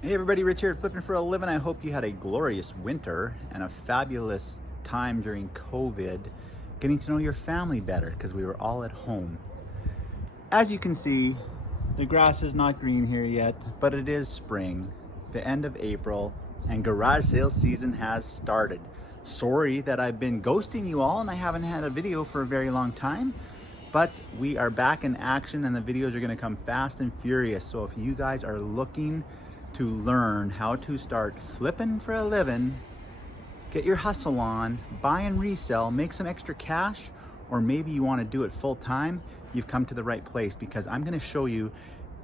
Hey everybody, Rich here at Flipping for a Living. I hope you had a glorious winter and a fabulous time during COVID, getting to know your family better because we were all at home. As you can see, the grass is not green here yet, but it is spring, the end of April, and garage sale season has started. Sorry that I've been ghosting you all and I haven't had a video for a very long time, but we are back in action and the videos are going to come fast and furious. So if you guys are looking to learn how to start flipping for a living, get your hustle on, buy and resell, make some extra cash, or maybe you want to do it full time, you've come to the right place, because I'm going to show you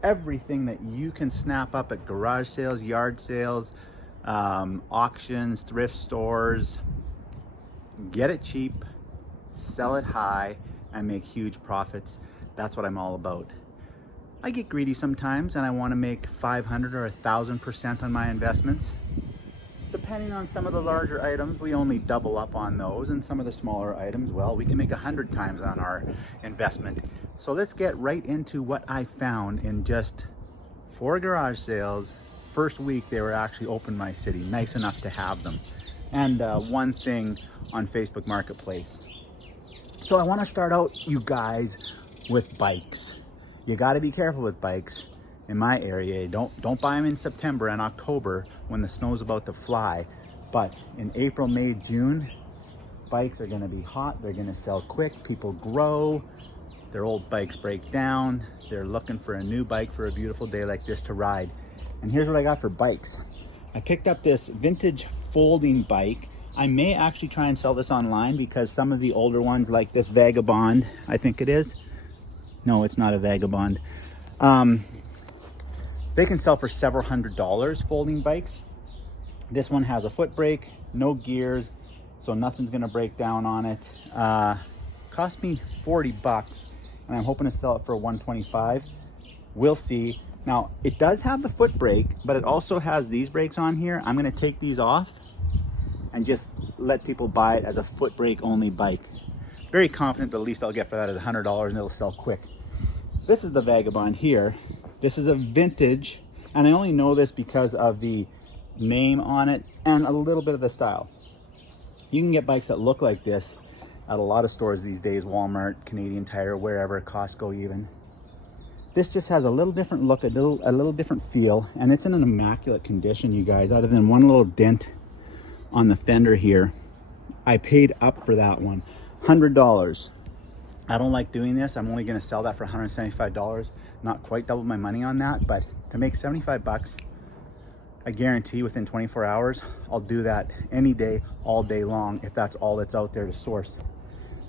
everything that you can snap up at garage sales, yard sales, auctions, thrift stores. Get it cheap, sell it high, and make huge profits. That's what I'm all about. I get greedy sometimes and I want to make 500 or 1,000% on my investments. Depending on some of the larger items, we only double up on those, and some of the smaller items, well, we can make 100 times on our investment. So let's get right into what I found in just 4 garage sales. First week they were actually open in my city, nice enough to have them. And one thing on Facebook Marketplace. So I want to start out, you guys, with bikes. You got to be careful with bikes in my area. Don't buy them in September and October when the snow's about to fly. But in April, May, June, bikes are going to be hot. They're going to sell quick. People grow. Their old bikes break down. They're looking for a new bike for a beautiful day like this to ride. And here's what I got for bikes. I picked up this vintage folding bike. I may actually try and sell this online because some of the older ones, like this Vagabond, I think it is. No, it's not a Vagabond. They can sell for several $100s, folding bikes. This one has a foot brake, no gears, so nothing's gonna break down on it. Cost me 40 bucks, and I'm hoping to sell it for 125. We'll see. Now, it does have the foot brake, but it also has these brakes on here. I'm gonna take these off and just let people buy it as a foot brake only bike. Very confident the least I'll get for that is $100 and it'll sell quick. This is the Vagabond here. This is a vintage, and I only know this because of the name on it and a little bit of the style. You can get bikes that look like this at a lot of stores these days, Walmart, Canadian Tire, wherever, Costco even. This just has a little different look, a little different feel, and it's in an immaculate condition, you guys, other than one little dent on the fender here. I paid up for that one. $100. I don't like doing this. I'm only going to sell that for $175. Not quite double my money on that, but to make 75 bucks, I guarantee within 24 hours, I'll do that any day, all day long, if that's all that's out there to source.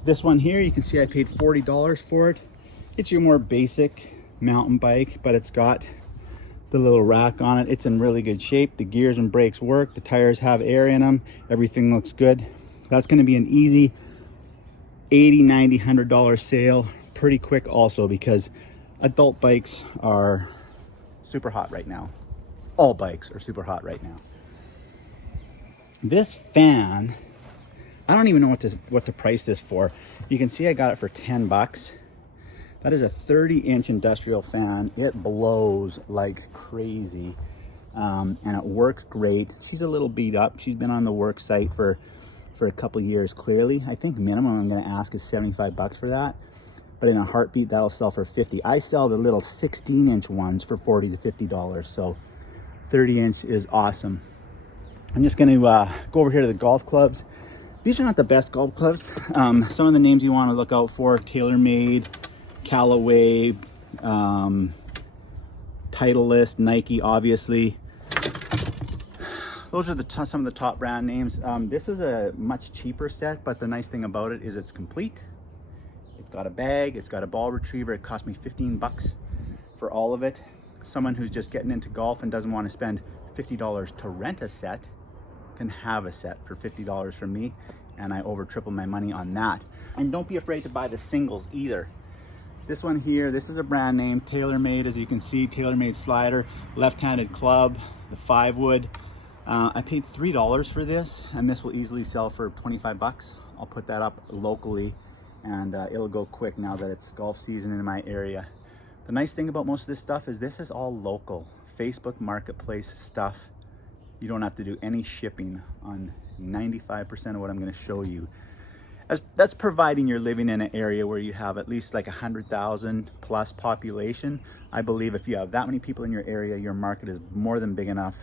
This one here, you can see I paid $40 for it. It's your more basic mountain bike, but it's got the little rack on it. It's in really good shape. The gears and brakes work. The tires have air in them. Everything looks good. That's going to be an easy $80, $90, $100 sale pretty quick also, because adult bikes are super hot right now. All bikes are super hot right now. This fan, I don't even know what to price this for. You can see I got it for 10 bucks. That is a 30-inch industrial fan. It blows like crazy, and it works great. She's a little beat up. She's been on the work site for a couple years clearly. I think minimum I'm going to ask is 75 bucks for that, but in a heartbeat that'll sell for 50. I sell the little 16-inch ones for $40 to $50, so 30-inch is awesome. I'm just going to go over here to the golf clubs. These are not the best golf clubs. Some of the names you want to look out for: TaylorMade, Callaway, Titleist, Nike, obviously. Those are some of the top brand names. This is a much cheaper set, but the nice thing about it is it's complete. It's got a bag, it's got a ball retriever. It cost me 15 bucks for all of it. Someone who's just getting into golf and doesn't want to spend $50 to rent a set can have a set for $50 from me, and I over triple my money on that. And don't be afraid to buy the singles either. This one here, this is a brand name, TaylorMade, as you can see, TaylorMade slider, left-handed club, the 5-wood. I paid $3 for this, and this will easily sell for 25 bucks. I'll put that up locally, and it'll go quick now that it's golf season in my area. The nice thing about most of this stuff is this is all local. Facebook Marketplace stuff. You don't have to do any shipping on 95% of what I'm going to show you. That's providing you're living in an area where you have at least like 100,000 plus population. I believe if you have that many people in your area, your market is more than big enough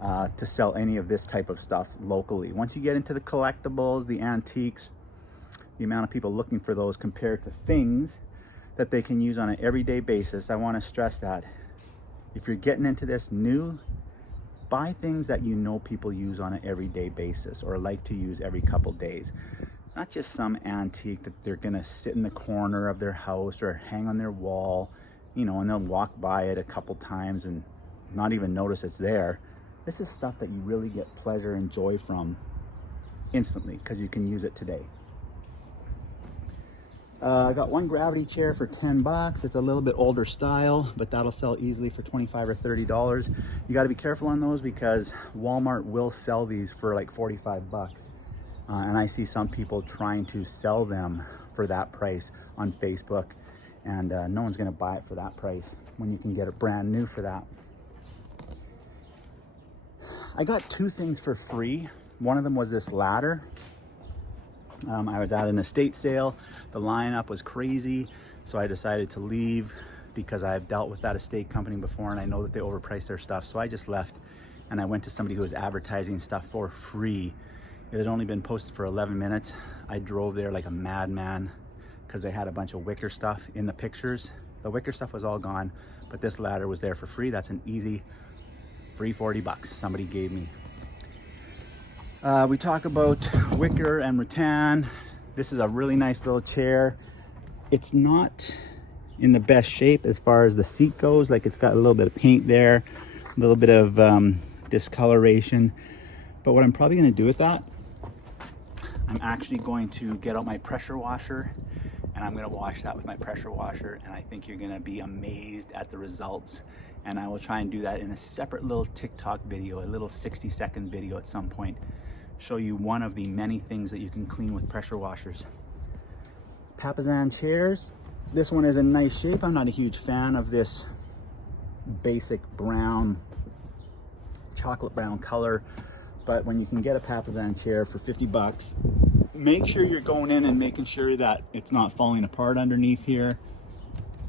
to sell any of this type of stuff locally. Once you get into the collectibles, the antiques, the amount of people looking for those compared to things that they can use on an everyday basis, I want to stress that if you're getting into this new, buy things that you know people use on an everyday basis or like to use every couple days. Not just some antique that they're gonna sit in the corner of their house or hang on their wall, you know, and they'll walk by it a couple times and not even notice it's there. This is stuff that you really get pleasure and joy from instantly because you can use it today. I got one gravity chair for 10 bucks. It's a little bit older style, but that'll sell easily for $25 or $30. You got to be careful on those because Walmart will sell these for like 45 bucks. And I see some people trying to sell them for that price on Facebook, and no one's going to buy it for that price when you can get it brand new for that. I got two things for free. One of them was this ladder. I was at an estate sale. The lineup was crazy, so I decided to leave because I've dealt with that estate company before and I know that they overprice their stuff. So I just left and I went to somebody who was advertising stuff for free. It had only been posted for 11 minutes. I drove there like a madman because they had a bunch of wicker stuff in the pictures. The wicker stuff was all gone, but this ladder was there for free. That's an easy free 40 bucks somebody gave me. We talk about wicker and rattan. This is a really nice little chair. It's not in the best shape as far as the seat goes. Like it's got a little bit of paint there, a little bit of discoloration. But what I'm probably gonna do with that, I'm actually going to get out my pressure washer and I'm gonna wash that with my pressure washer, and I think you're gonna be amazed at the results. And I will try and do that in a separate little TikTok video, a little 60-second video at some point. Show you one of the many things that you can clean with pressure washers. Papasan chairs. This one is in nice shape. I'm not a huge fan of this basic brown, chocolate brown color, but when you can get a Papasan chair for 50 bucks, make sure you're going in and making sure that it's not falling apart underneath here,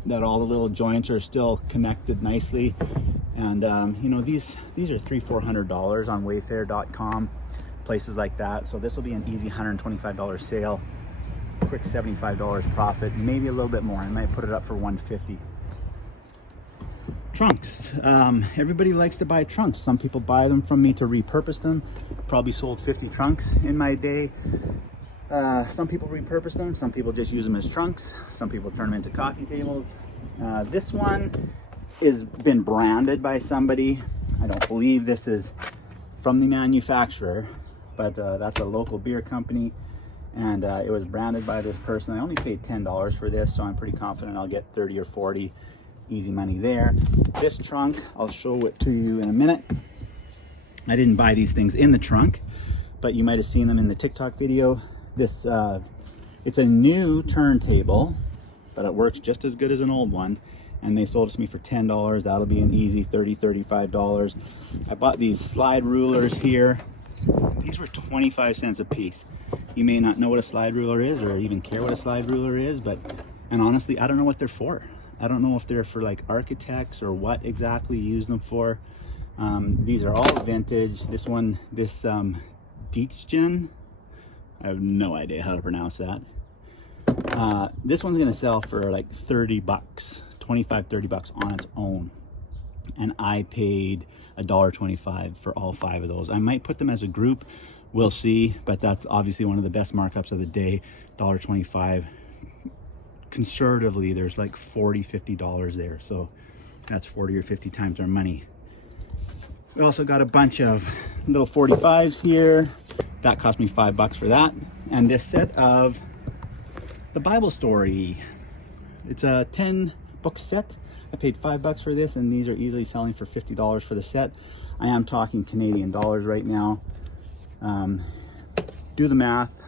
that all the little joints are still connected nicely. And you know, these are $300-400 on Wayfair.com, places like that. So this will be an easy $125 sale, quick $75 profit, maybe a little bit more. I might put it up for $150. Trunks. Everybody likes to buy trunks. Some people buy them from me to repurpose them. Probably sold 50 trunks in my day. Some people repurpose them. Some people just use them as trunks. Some people turn them into coffee tables. This one has been branded by somebody. I don't believe this is from the manufacturer, but that's a local beer company, and it was branded by this person. I only paid $10 for this, so I'm pretty confident I'll get 30 or 40. Easy money there. This trunk, I'll show it to you in a minute. I didn't buy these things in the trunk, but you might have seen them in the TikTok video. This it's a new turntable, but it works just as good as an old one, and they sold it to me for $10. That'll be an easy $30-35. I bought these slide rulers here. These were 25 cents a piece. You may not know what a slide ruler is or even care what a slide ruler is, and honestly, I don't know what they're for. I don't know if they're for like architects or what exactly you use them for. These are all vintage. This one, this Teak, I have no idea how to pronounce that. This one's gonna sell for like 30 bucks, 25-30 bucks on its own. And I paid $1.25 for all 5 of those. I might put them as a group, we'll see, but that's obviously one of the best markups of the day, $1.25. Conservatively, there's like $40-50 there, so that's 40 or 50 times our money. We also got a bunch of little 45s here. That cost me $5 for that. And this set of the Bible story, it's a 10 book set. I paid $5 for this, and these are easily selling for $50 for the set. I am talking Canadian dollars right now. Do the math.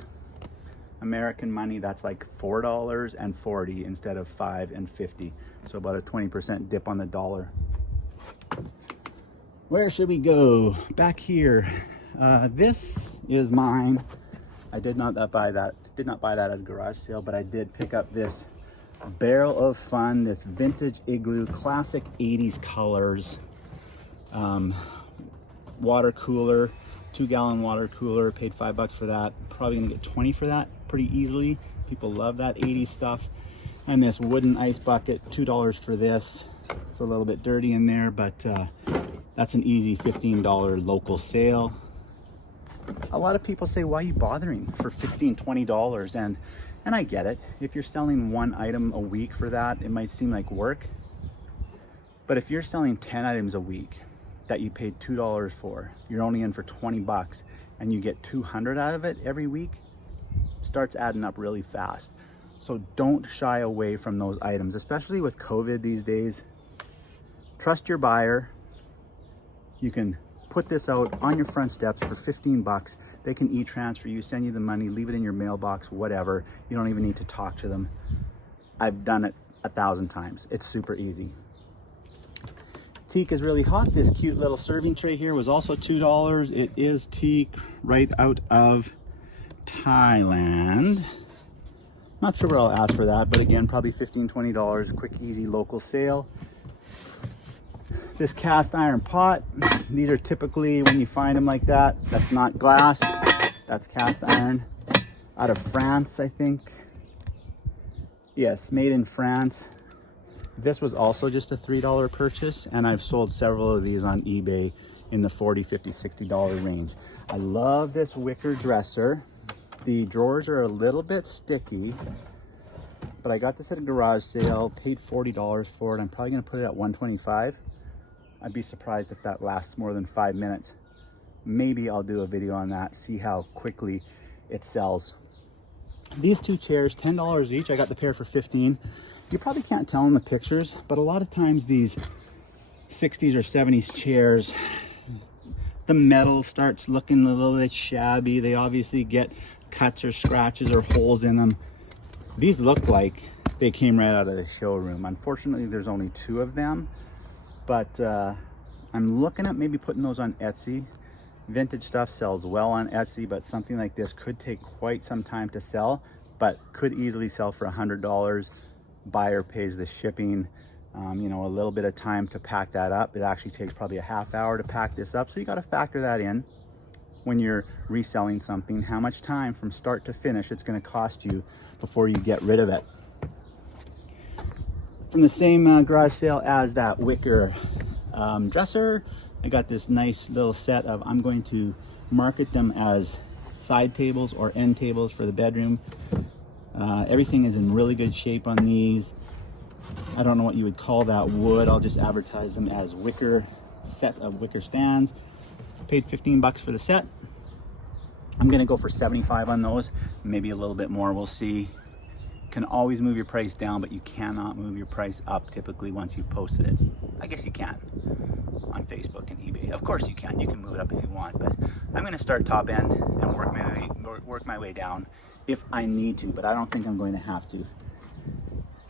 American money, that's like $4.40 instead of $5.50. So about a 20% dip on the dollar. Where should we go? Back here. This is mine. I did not buy that at a garage sale, but I did pick up this Barrel of Fun, this vintage igloo, classic 80s colors. Water cooler, 2-gallon water cooler, paid $5 for that. Probably gonna get 20 for that pretty easily. People love that 80s stuff. And this wooden ice bucket, $2 for this. It's a little bit dirty in there, but that's an easy $15 local sale. A lot of people say, why are you bothering for $15, $20? And I get it. If you're selling one item a week for that, it might seem like work. But if you're selling 10 items a week that you paid $2 for, you're only in for $20 and you get 200 out of it every week, starts adding up really fast. So don't shy away from those items, especially with COVID these days. Trust your buyer. You can put this out on your front steps for $15. They can e-transfer you, send you the money, leave it in your mailbox, whatever. You don't even need to talk to them. I've done it 1,000 times. It's super easy. Teak is really hot. This cute little serving tray here was also $2. It is Teak, right out of Thailand. Not sure what I'll ask for that, but again, probably $15, $20, quick, easy local sale. This cast iron pot, these are typically, when you find them like that, that's not glass, that's cast iron. Out of France, I think. Yes, made in France. This was also just a $3 purchase, and I've sold several of these on eBay in the $40, $50, $60 range. I love this wicker dresser. The drawers are a little bit sticky, but I got this at a garage sale, paid $40 for it. I'm probably gonna put it at $125. I'd be surprised if that lasts more than 5 minutes. Maybe I'll do a video on that, see how quickly it sells. These two chairs, $10 each. I got the pair for $15. You probably can't tell in the pictures, but a lot of times these 60s or 70s chairs, the metal starts looking a little bit shabby. They obviously get cuts or scratches or holes in them. These look like they came right out of the showroom. Unfortunately, there's only 2 of them, but I'm looking at maybe putting those on Etsy. Vintage stuff sells well on Etsy, but something like this could take quite some time to sell, but could easily sell for $100. Buyer pays the shipping, you know, a little bit of time to pack that up. It actually takes probably a half hour to pack this up, so you got to factor that in when you're reselling something, how much time from start to finish it's going to cost you before you get rid of it. From the same garage sale as that wicker dresser, I got this nice little set of, I'm going to market them as side tables or end tables for the bedroom. Everything is in really good shape on these. I don't know what you would call that wood. I'll just advertise them as wicker, set of wicker stands. Paid $15 for the set. I'm gonna go for 75 on those, maybe a little bit more, we'll see. Can always move your price down, but you cannot move your price up typically once you've posted it. I guess you can on Facebook and eBay. Of course you can move it up if you want, but I'm gonna start top end and work my way down if I need to, but I don't think I'm going to have to.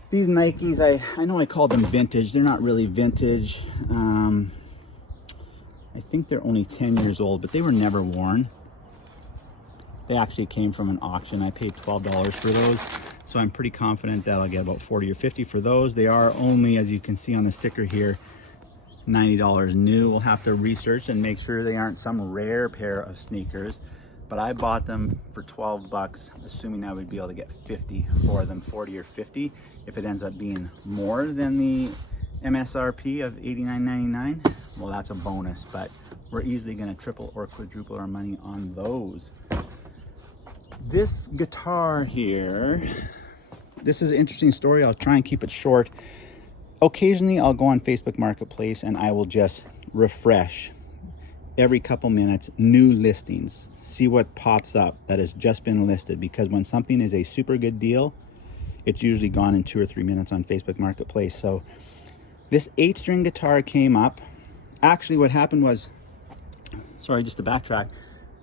These Nikes, I know I called them vintage. They're not really vintage. I think they're only 10 years old, but they were never worn. They actually came from an auction. I paid $12 for those, so I'm pretty confident that I'll get about 40 or 50 for those. They are only, as you can see on the sticker here, $90 new. We'll have to research and make sure they aren't some rare pair of sneakers, but I bought them for $12, assuming I would be able to get 50 for them, 40 or 50. If it ends up being more than the MSRP of $89.99, well, that's a bonus, but we're easily gonna triple or quadruple our money on those. This guitar here, this is an interesting story. I'll try and keep it short. Occasionally I'll go on Facebook Marketplace and I will just refresh every couple minutes, new listings, see what pops up that has just been listed, because when something is a super good deal, it's usually gone in 2 or 3 minutes on Facebook Marketplace. So this 8-string guitar came up. Actually what happened was, sorry, just to backtrack,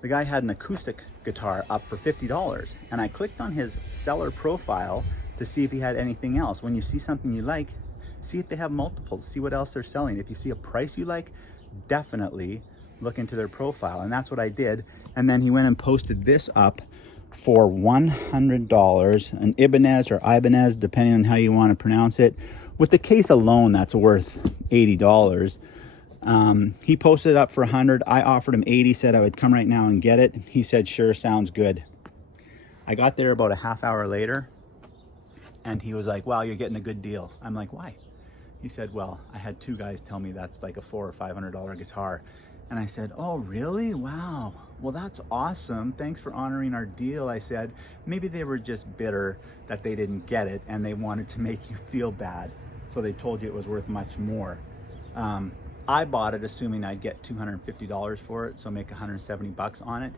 the guy had an acoustic guitar up for $50, and I clicked on his seller profile to see if he had anything else. When you see something you like, see if they have multiples, see what else they're selling. If you see a price you like, definitely look into their profile. And that's what I did. And then he went and posted this up for $100, an Ibanez or Ibanez, depending on how you want to pronounce it. With the case alone, that's worth $80. He posted it up for 100. I offered him 80, said I would come right now and get it. He said, sure, sounds good. I got there about a half hour later, and he was like, wow, you're getting a good deal. I'm like, why? He said, well, I had 2 guys tell me that's like a $400 or $500 guitar. And I said, oh, really? Wow. Well, that's awesome. Thanks for honoring our deal. I said, maybe they were just bitter that they didn't get it and they wanted to make you feel bad. So they told you it was worth much more. I bought it assuming I'd get $250 for it, so make 170 bucks on it.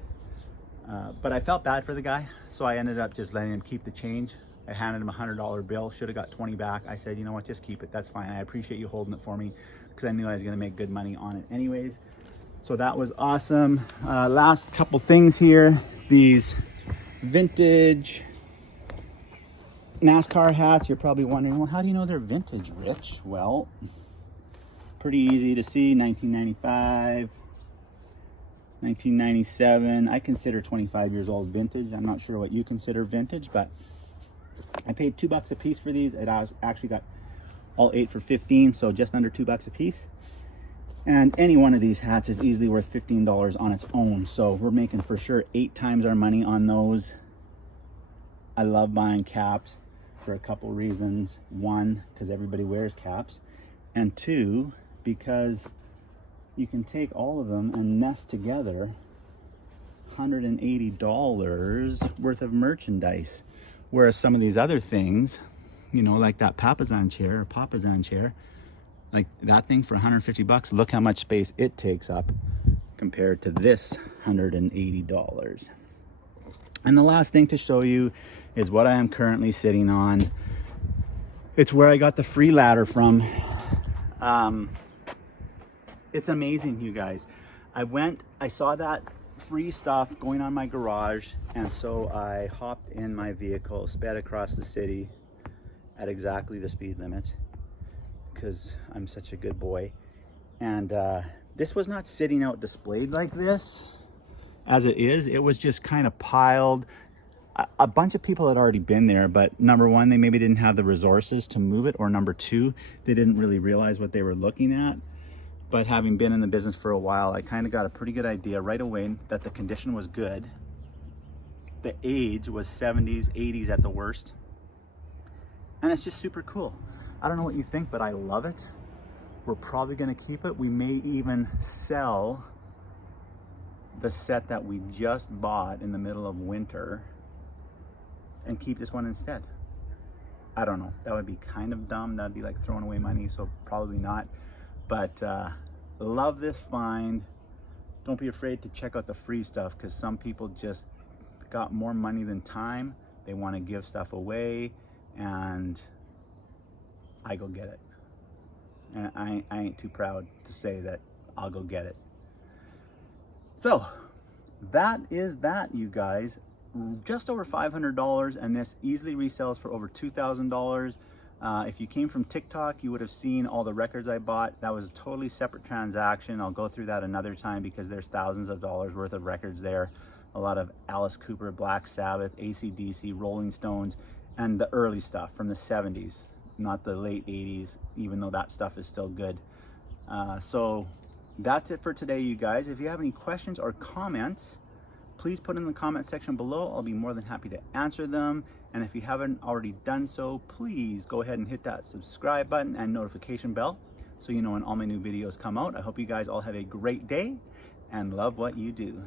But I felt bad for the guy, so I ended up just letting him keep the change. I handed him a $100 bill, should have got 20 back. I said, you know what, just keep it, that's fine. I appreciate you holding it for me because I knew I was gonna make good money on it anyways. So that was awesome. Last couple things here, these vintage Nascar hats. You're probably wondering, well, how do you know they're vintage, Rich? Well, pretty easy to see. 1995, 1997. I consider 25 years old vintage. I'm not sure what you consider vintage, but I paid $2 a piece for these. It actually got all 8 for 15, so just under $2 a piece. And any one of these hats is easily worth $15 on its own. So we're making for sure 8 times our money on those. I love buying caps for a couple reasons. 1, because everybody wears caps. And 2, because you can take all of them and nest together $180 worth of merchandise. Whereas some of these other things, you know, like that Papasan chair, like that thing for 150 bucks, look how much space it takes up compared to this $180. And the last thing to show you is what I am currently sitting on. It's where I got the free ladder from. It's amazing, you guys. I saw that free stuff going on my garage, and so I hopped in my vehicle, sped across the city at exactly the speed limit because I'm such a good boy. And this was not sitting out displayed like this as it is. It was just kind of piled. A bunch of people had already been there, but number 1, they maybe didn't have the resources to move it, or number 2, they didn't really realize what they were looking at. But having been in the business for a while, I kind of got a pretty good idea right away that the condition was good. The age was 70s, 80s at the worst. And it's just super cool. I don't know what you think, but I love it. We're probably gonna keep it. We may even sell the set that we just bought in the middle of winter and keep this one instead. I don't know, that would be kind of dumb. That'd be like throwing away money, so probably not. But love this find. Don't be afraid to check out the free stuff, because some people just got more money than time. They want to give stuff away, and I go get it. And I ain't too proud to say that I'll go get it. So that is that, you guys. Just over $500, and this easily resells for over $2,000. If you came from TikTok, you would have seen all the records I bought. That was a totally separate transaction. I'll go through that another time because there's thousands of dollars worth of records there. A lot of Alice Cooper, Black Sabbath, AC/DC, Rolling Stones, and the early stuff from the 70s, not the late 80s, even though that stuff is still good. So that's it for today, you guys. If you have any questions or comments, please put in the comment section below. I'll be more than happy to answer them. And if you haven't already done so, please go ahead and hit that subscribe button and notification bell so you know when all my new videos come out. I hope you guys all have a great day and love what you do.